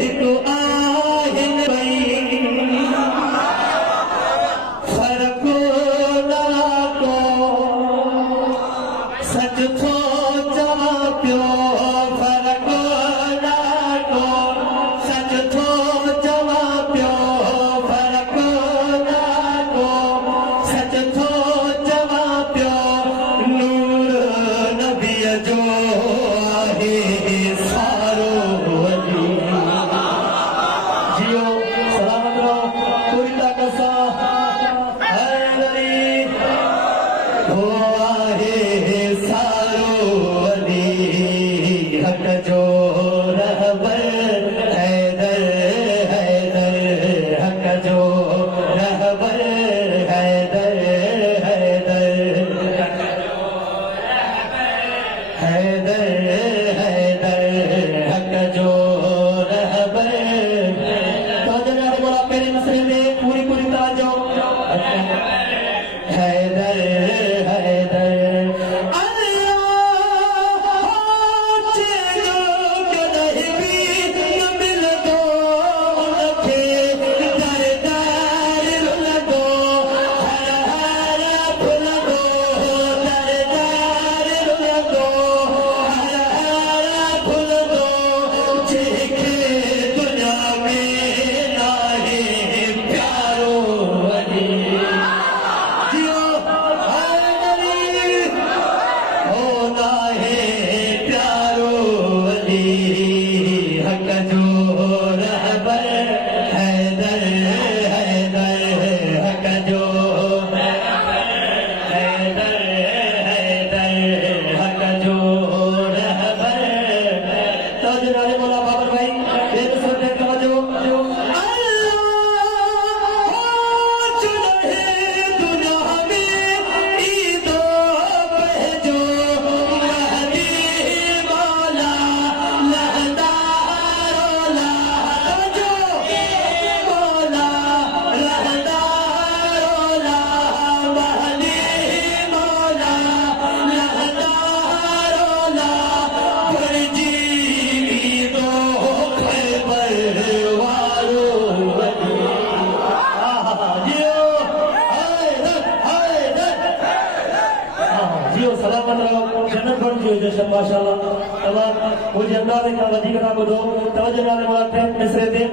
हिकु आहिनि ॿई फ़र्क़ु ॾाको सच थो चवां पियो फ़र्क़ु ॾाको सच थो चवां पियो फ़र्क़ु ॾाको सच थो चवां पियो नूर नबीअ जो आहे सारो वली जियो सलामत रहो पूरी ताक़त सां हैदरी हो आहे सारो वली हक़ जो रहबर हैदर हैदर हक़ जो रहबर हैदर हैदर हैदर हैदर हक़ जो रहबर तवज्जो नाले बोला पहले मसले में पूरी पूरी तवज्जो हैदर हैदर सलामत रहो जन्नत बन जो जशन माशाअल्लाह तमाम मुझे अंदाज़े का वधीक ना ॿुधो तवज्जो नाले वाला टेप मिसरे ते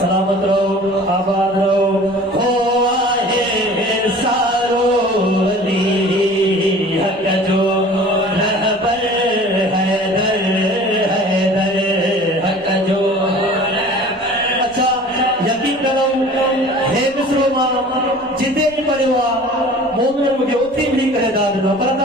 सलामत रहो आबाद रहो हो आहे सारो वली हक़ जो रहबर हैदर हैदर हक़ जो अच्छा यकीन करो हे मिसरो मां जिते बि पढ़ियो आहे मोमिन मूंखे उते मिली करे दाद ॾिनो पर